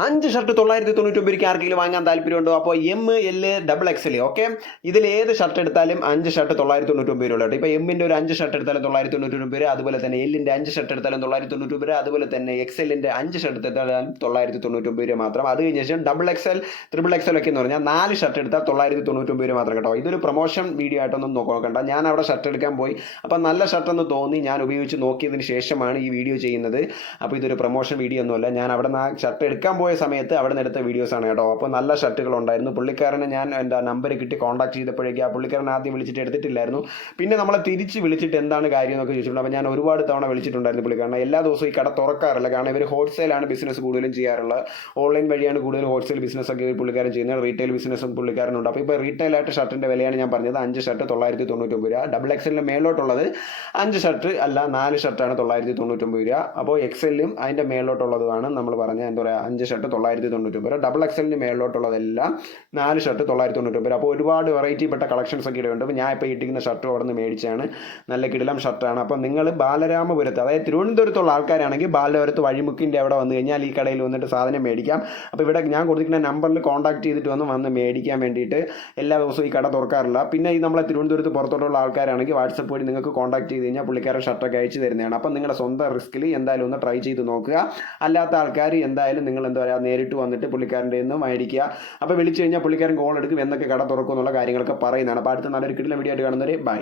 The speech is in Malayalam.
5 ഷർട്ട് 999 രൂപയ്ക്ക് ആർക്കെങ്കിലും വാങ്ങാൻ താല്പര്യമുണ്ടോ? അപ്പോൾ M L double XL okay, ഇതിൽ ഏത് ഷർട്ട് എടുത്താലും 5 ഷർട്ട് 999 രൂപ ഉള്ളൂ. ഇപ്പോൾ എമ്മിൻ്റെ ഒരു 5 ഷർട്ട് എടുത്താലും 999 രൂപ, അതുപോലെ തന്നെ എല്ലിൻ്റെ 5 ഷർട്ട് എടുത്താലും 999 രൂപ, അതുപോലെ തന്നെ എക്സലിൻ്റെ 5 ഷർട്ട് എടുത്താലും 999 രൂപ മാത്രം. അത് കഴിഞ്ഞ ശേഷം ഡബിൾ എക്സൽ ട്രിപ്പിൾ എക്സൽ ഒക്കെ എന്ന് പറഞ്ഞാൽ 4 ഷർട്ട് എടുത്താൽ 999 രൂപ മാത്രം കേട്ടോ. ഇതൊരു പ്രൊമോഷൻ വീഡിയോ ആയിട്ടൊന്നും നോക്കണ്ട. ഞാൻ അവിടെ ഷർട്ട് എടുക്കാൻ പോയി, അപ്പോൾ നല്ല ഷർട്ടെന്ന് തോന്നി, ഞാൻ ഉപയോഗിച്ച് നോക്കിയതിന് ശേഷമാണ് ഈ വീഡിയോ ചെയ്യുന്നത്. അപ്പോൾ ഇതൊരു പ്രൊമോഷൻ വീഡിയോ ഒന്നുമല്ല. ഞാൻ അവിടെ നിന്ന് ആ ഷർട്ട് എടുക്കാൻ പോയ സമയത്ത് അവിടെ നിന്ന് എടുത്ത വീഡിയോസാണ് കേട്ടോ. അപ്പോൾ നല്ല ഷർട്ടുകൾ ഉണ്ടായിരുന്നു. പുള്ളിക്കാരനെ ഞാൻ എൻ്റെ നമ്പർ കിട്ടി കോൺടാക്ട് ചെയ്തപ്പോഴേക്കും ആ പുള്ളിക്കാരൻ ആദ്യം വിളിച്ചിട്ട് എടുത്തിട്ടില്ലായിരുന്നു. പിന്നെ നമ്മളെ തിരിച്ച് വിളിച്ചിട്ട് എന്താണ് കാര്യം എന്നൊക്കെ ചോദിച്ചിട്ടുണ്ട്. അപ്പോൾ ഞാൻ ഒരുപാട് തവണ വിളിച്ചിട്ടുണ്ടായിരുന്നു പുള്ളിക്കാരനെ. എല്ലാ ദിവസവും ഈ കട തുറക്കാറില്ല, കാരണം ഇവർ ഹോൾസെയിലാണ് ബിസിനസ് കൂടുതലും ചെയ്യാറുള്ളത്. ഓൺലൈൻ വഴിയാണ് കൂടുതൽ ഹോൾസെയിൽ ബിസിനസ്സൊക്കെ ഇവർ പുള്ളിക്കാരൻ ചെയ്യുന്നത്. റീറ്റെയിൽ ബിസിനസ്സും പുള്ളിക്കാരനുണ്ട്. അപ്പോൾ ഇപ്പോൾ റീറ്റെയിലായിട്ട് ഷർട്ടിൻ്റെ വിലയാണ് ഞാൻ പറഞ്ഞത്. 5 ഷർട്ട് 999 രൂപ. ഡബിൾ എക്സലിൻ്റെ മേലോട്ടുള്ളത് 5 ഷർട്ട് അല്ല 4 ഷർട്ടാണ് 999 രൂപ. അപ്പോൾ എക്സലിലും അതിൻ്റെ മേലോട്ടുള്ളതുമാണ് നമ്മൾ പറഞ്ഞത് എന്താ പറയുക 5 ഷർട്ട് 999 രൂപ. ഡബിൾ എക്സലിന് മേലോട്ടുള്ളതെല്ലാം 4 ഷർട്ട് 999 രൂപ. അപ്പോൾ ഒരുപാട് വെറൈറ്റി പെട്ട കളക്ഷൻസ് ഒക്കെ ഇവിടെ ഉണ്ട്. അപ്പോൾ ഞാൻ ഇപ്പോൾ ഇട്ടിരിക്കുന്ന ഷർട്ട് അവിടെ നിന്ന് മേടിച്ചാണ്. നല്ല കിടിലം ഷർട്ടാണ്. അപ്പോൾ നിങ്ങൾ ബാലരാമപുരത്ത്, അതായത് തിരുവനന്തപുരത്തുള്ള ആൾക്കാരാണെങ്കിൽ ബാലപുരത്ത് വഴിമുക്കിൻ്റെ അവിടെ വന്നു കഴിഞ്ഞാൽ ഈ കടയിൽ വന്നിട്ട് സാധനം മേടിക്കാം. അപ്പോൾ ഇവിടെ ഞാൻ കൊടുത്തിരിക്കുന്ന നമ്പറിൽ കോൺടാക്ട് ചെയ്തിട്ട് വന്ന് മേടിക്കാൻ വേണ്ടിയിട്ട്. എല്ലാ ദിവസവും ഈ കട തുറക്കാറില്ല. പിന്നെ ഈ നമ്മളെ തിരുവനന്തപുരത്ത് പുറത്തോട്ടുള്ള ആൾക്കാരാണെങ്കിൽ വാട്സപ്പ് വഴി നിങ്ങൾക്ക് കോൺടാക്ട് ചെയ്ത് കഴിഞ്ഞാൽ പുള്ളിക്കാരൻ ഷർട്ടൊക്കെ അയച്ചു തരുന്നതാണ്. അപ്പം നിങ്ങളുടെ സ്വന്തം റിസ്കിൽ എന്തായാലും ഒന്ന് ട്രൈ ചെയ്ത് നോക്കുക. അല്ലാത്ത ആൾക്കാർ എന്തായാലും നിങ്ങൾ എന്താ പറയുക നേരിട്ട് വന്നിട്ട് പുള്ളിക്കാരൻ്റെ നിന്ന് മേടിക്കുക. അപ്പോൾ വിളിച്ചു കഴിഞ്ഞാൽ പുള്ളിക്കാരൻ കോൾ എടുക്കും, എന്നൊക്കെ കട തുറക്കും എന്നുള്ള കാര്യങ്ങളൊക്കെ പറയുന്നതാണ്. അപ്പോൾ അടുത്ത നല്ലൊരു കിടിലം വീഡിയോ ആയിട്ട് കാണുന്നവരെ ബൈ.